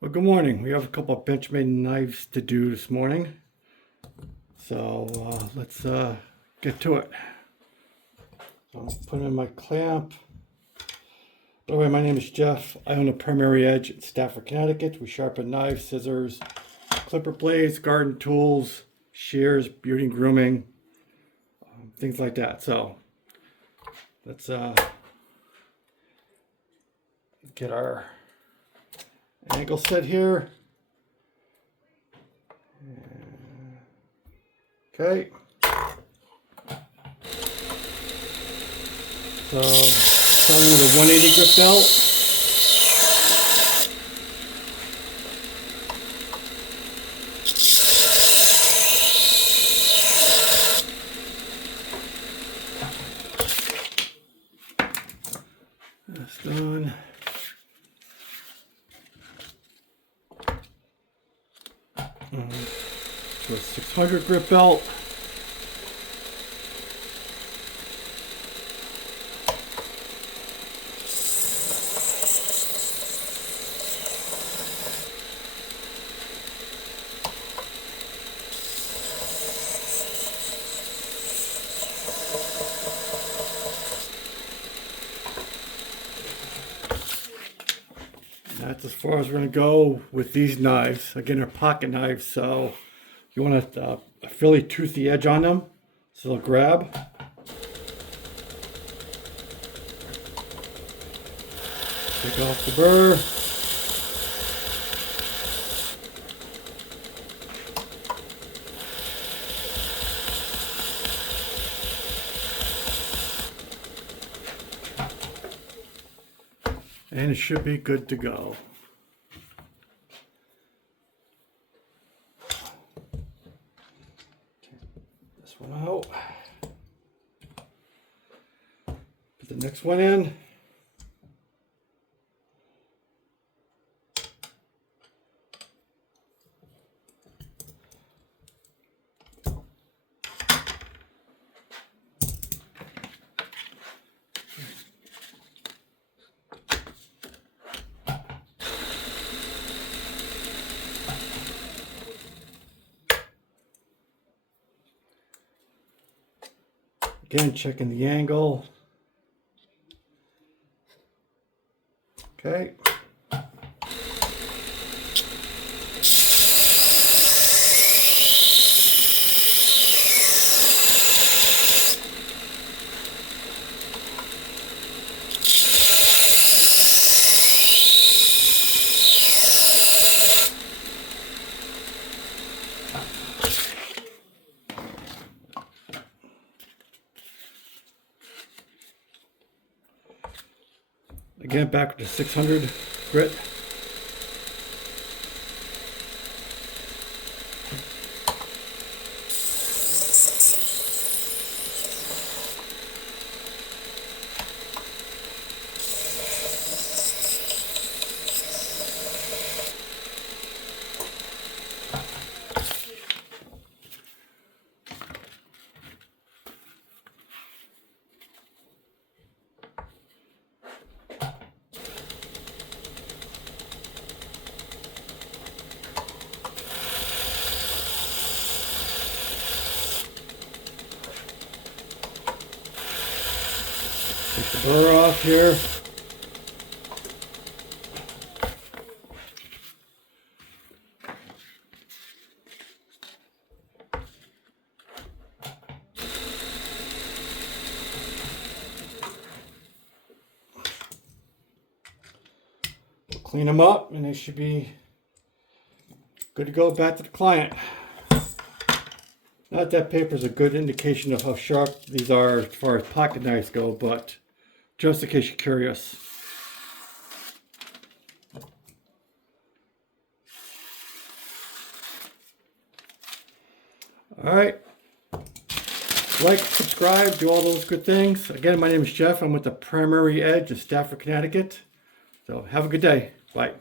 Well, good morning. We have a couple of Benchmade knives to do this morning. So let's get to it. So I'm putting in my clamp. By the way, my name is Jeff. I own a Primary Edge in Stafford, Connecticut. We sharpen knives, scissors, clipper blades, garden tools, shears, beauty and grooming, things like that. So let's get our angle set here. Okay. So starting with a 180 grip belt. That's done. To a 600 grip belt. That's as far as we're going to go with these knives. Again, they're pocket knives, so you want a fairly toothy edge on them, so they'll grab. Take off the burr. And it should be good to go. Take this one out. Put the next one in. Again, checking the angle. Okay. Again, back to 600 grit. Take the burr off here. We'll clean them up and they should be good to go back to the client. Not that paper is a good indication of how sharp these are as far as pocket knives go, but just in case you're curious. All right. Like, subscribe, do all those good things. Again, my name is Jeff. I'm with the Primary Edge in Stafford, Connecticut. So have a good day. Bye.